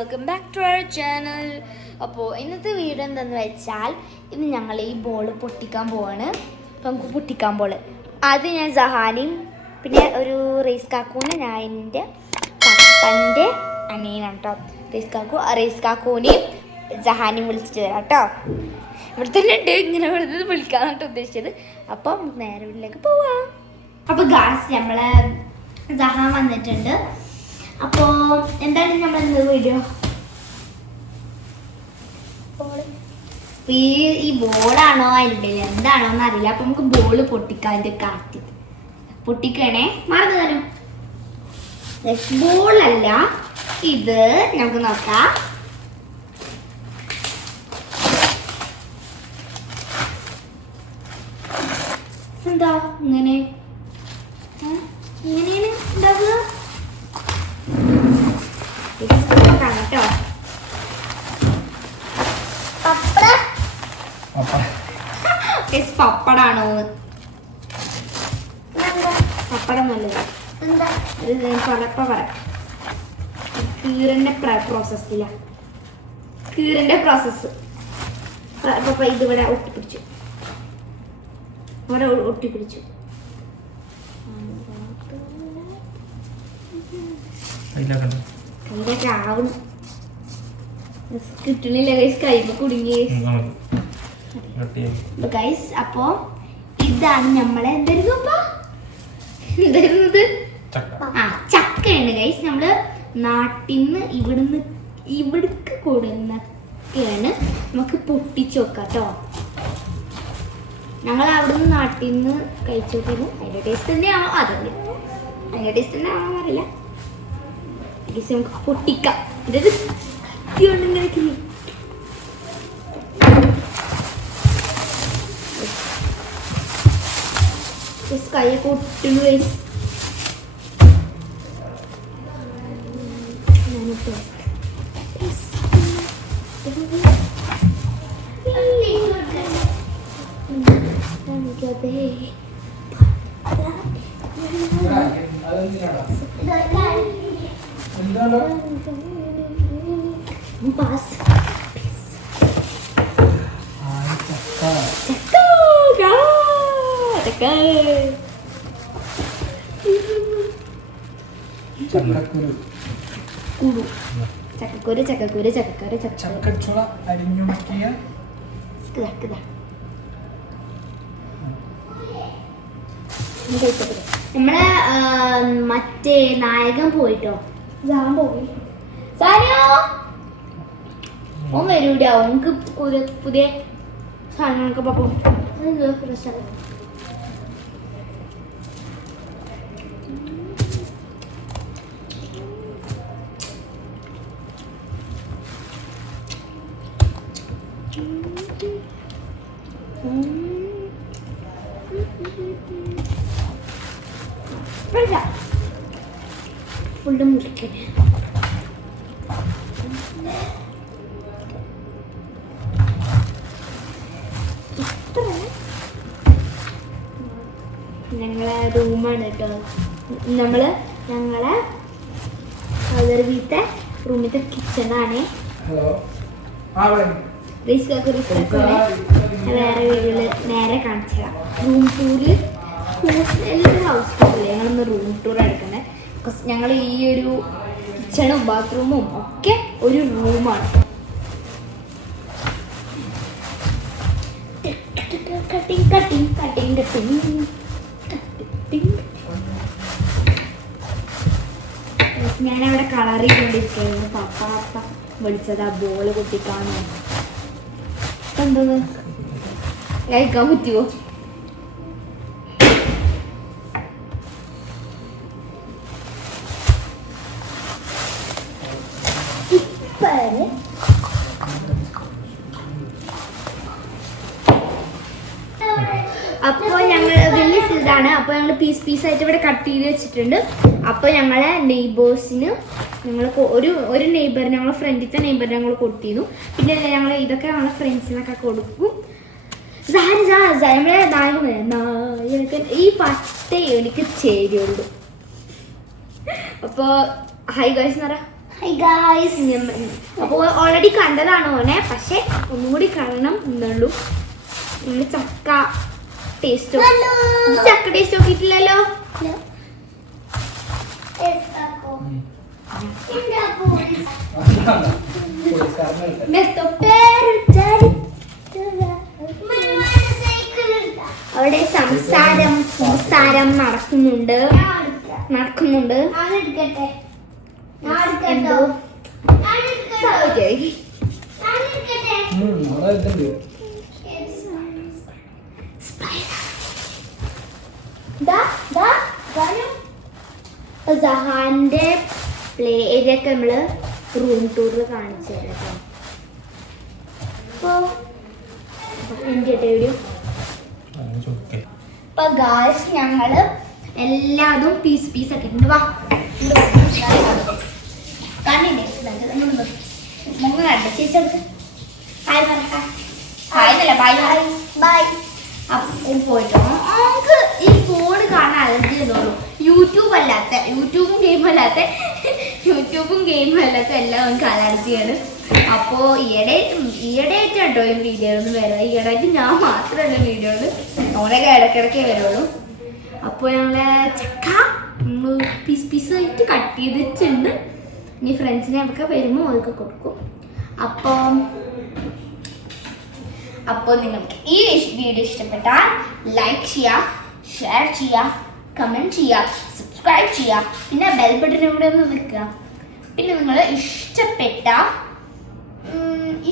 Welcome back to our channel. അപ്പോൾ ഇന്നത്തെ video എന്താണെന്ന് വെച്ചാൽ ഇന്ന് ഞങ്ങൾ ഈ ബോൾ പൊട്ടിക്കാൻ പോവാണ്. അപ്പോൾ നമുക്ക് പൊട്ടിക്കാൻ ബോൾ അത് ഞാൻ സഹാനിയും പിന്നെ ഒരു റേസ് കാക്കൂനെ ഞാൻ എൻ്റെ പപ്പൻ്റെ അനിയനാണ് കേട്ടോ. റേസ് കാക്കൂനെയും സഹാനിയും വിളിച്ചിട്ട് വരാം കേട്ടോ. ഇവിടെ തന്നെ ഉണ്ട്, ഇങ്ങനെ ഇവിടെ വിളിക്കാനാണ് കേട്ടോ ഉദ്ദേശിച്ചത്. അപ്പോൾ നേരെ വീട്ടിലേക്ക് പോവാം. അപ്പോൾ ഗാസ് നമ്മളെ സഹാൻ വന്നിട്ടുണ്ട്. അപ്പോൾ എന്താണ് നമ്മൾ ഇന്ന് വീഡിയോ ഈ ബോളാണോ അതിൻ്റെ എന്താണോ എന്നറിയില്ല. അപ്പം നമുക്ക് ബോള് പൊട്ടിക്കാൻ അതിൻ്റെ കാറ്റ് പൊട്ടിക്കണേ മറന്നു തരും. ബോളല്ല ഇത്, നമുക്ക് നോക്കാം. എന്താ ഇങ്ങനെ ഇങ്ങനെയാണ് ഉണ്ടാവുക കേട്ടോ. പപ്പടാണോ? പപ്പടം നല്ലത് കീറിന്റെ പ്രോസസ്സില്ല, കീറിന്റെ പ്രോസസ്സ്. പപ്പ ഇതിവിടെ ഒട്ടിപ്പിടിച്ചു, അവിടെ ഒട്ടിപ്പിടിച്ചു. കയ്യിലൊക്കെ ആവണം, കിട്ടണില്ല ഗൈസ്, കയ്യിൽ കുടുങ്ങി ഗൈസ്. അപ്പോ ഇതാണ് നമ്മളെ എന്തായിരുന്നത് ചക്കയാണ് ഗൈസ്. നമ്മള് നാട്ടിന്ന് ഇവിടേക്ക് കൊടുന്നൊക്കെയാണ്. നമുക്ക് പൊട്ടിച്ചു നോക്കാം കേട്ടോ. ഞങ്ങൾ അവിടുന്ന് നാട്ടിൽ നിന്ന് കഴിച്ചു നോക്കിയിരുന്നു. അതിന്റെ ടേസ്റ്റ് തന്നെ ആണോ അതല്ലേ, അതിന്റെ ടേസ്റ്റ് തന്നെ ആണോ അറിയില്ല. നമുക്ക് പൊട്ടിക്കാം. ഇത് ഇങ്ങനെ കൈയൊക്കെ ഒട്ടുന്നു ഗൈസ്. ചക്കച്ചുള അരിഞ്ഞുണക്കിയ നമ്മളെ മറ്റേ നായകൻ പോയിട്ടോ. പോയി സാനിയോ ഓൻ വരൂല. ഓൻക്ക് പുതിയ സാധനങ്ങളൊക്കെ പാപ്പ ഫുള്ള് മുറിക്കണേ. ഞങ്ങളെ റൂമാണ് കേട്ടോ. ഞങ്ങളെ വീട്ടിലെ റൂമിലത്തെ കിച്ചണാണ്. വേറെ വീടുകള് നേരെ കാണിച്ചാൽ റൂം ടൂറ് എല്ലാവരും ഹൗസ് ടൂറില്ലേ, ഞങ്ങളൊന്ന് റൂം ടൂർ എടുക്കുന്നത്. ബിക്കോസ് ഞങ്ങൾ ഈ ഒരു കിച്ചണും ബാത്റൂമും ഒക്കെ ഒരു റൂമാണ്. ഞാനവിടെ കളർ ചെയ്തുകൊണ്ടിരിക്കുന്നു. പപ്പ വിളിച്ചത് ആ ബോള് പൊട്ടിക്കാണോ. എന്തത് കഴിക്കാൻ പറ്റുമോ? അപ്പോൾ ഞങ്ങൾ വലിയ ഇതാണ്. അപ്പോൾ ഞങ്ങൾ പീസായിട്ട് ഇവിടെ കട്ട് ചെയ്ത് വെച്ചിട്ടുണ്ട്. അപ്പോൾ ഞങ്ങളെ നെയ്ബേഴ്സിന് ഞങ്ങൾ ഒരു നെയ്ബർ, ഞങ്ങളെ ഫ്രണ്ടിലത്തെ നെയ്ബർ ഞങ്ങൾ കൊടുത്തിരുന്നു. പിന്നെ ഞങ്ങൾ ഇതൊക്കെ ഞങ്ങളെ ഫ്രണ്ട്സിനൊക്കെ കൊടുക്കും. നമ്മളെ നായകൻ ഈ പട്ടേ എനിക്ക് ചേരുള്ളൂ. അപ്പോൾ ഹൈ ഗൈസ് എന്ന് പറയാം. അപ്പോൾ ഓൾറെഡി കണ്ടതാണ് ഓനെ, പക്ഷെ ഒന്നുകൂടി കാണണം എന്നുള്ളൂ. നിങ്ങൾ ചക്ക ടേസ്റ്റ് നോക്കിയിട്ടില്ലല്ലോ. അവിടെ സംസാരം നടക്കുന്നുണ്ട്. എന്തോ സഹാന്റെ പ്ലേ ഏരിയ ഒക്കെ നമ്മള് റൂം ടൂറിൽ കാണിച്ചു തരാം. വീഡിയോ അപ്പൊ ഗായ്സ് ഞങ്ങള് എല്ലാതും പീസ് ആക്കിയിട്ടുണ്ട്. വാ കണ്ടില്ലേ മുങ്ങ കണ്ട ചേച്ചി ഹായ് പറ. Hi bye. അപ്പം പോയിട്ടോ നമുക്ക് ഈ ഫോൺ കാണാൻ അലർജി തോന്നും. യൂട്യൂബും ഗെയിമും അല്ലാത്ത എല്ലാം നമുക്ക് അലർജിയാണ്. അപ്പോൾ ഈയിടെയായിട്ട് കേട്ടോ ഈ വീഡിയോയൊന്നും വരാം. ഈയിടെയായിട്ട് ഞാൻ മാത്രമല്ല വീഡിയോയിൽ ഓരൊക്കെ ഇടയ്ക്കിടയ്ക്കേ വരുള്ളൂ. അപ്പോൾ ഞങ്ങൾ ചക്ക പീസായിട്ട് കട്ട് ചെയ്തിട്ടുണ്ട്. ഇനി ഫ്രണ്ട്സിനെ ഒക്കെ വരുമ്പോൾ അവർക്ക് കൊടുക്കും. അപ്പോൾ നിങ്ങൾക്ക് ഈ വീഡിയോ ഇഷ്ടപ്പെട്ടാൽ ലൈക്ക് ചെയ്യുക, ഷെയർ ചെയ്യുക, കമൻറ്റ് ചെയ്യുക, സബ്സ്ക്രൈബ് ചെയ്യുക. പിന്നെ ബെൽ ബട്ടൺ ഇവിടെ ഒന്ന് നിൽക്കുക. പിന്നെ നിങ്ങൾ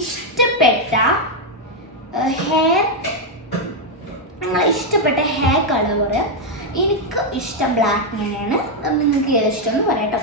ഇഷ്ടപ്പെട്ട ഹെയർ കളർ. എനിക്ക് ഇഷ്ടം ബ്ലാക്ക് തന്നെയാണ്. നിങ്ങൾക്ക് ഏതാ ഇഷ്ടം എന്ന് പറയാം കേട്ടോ.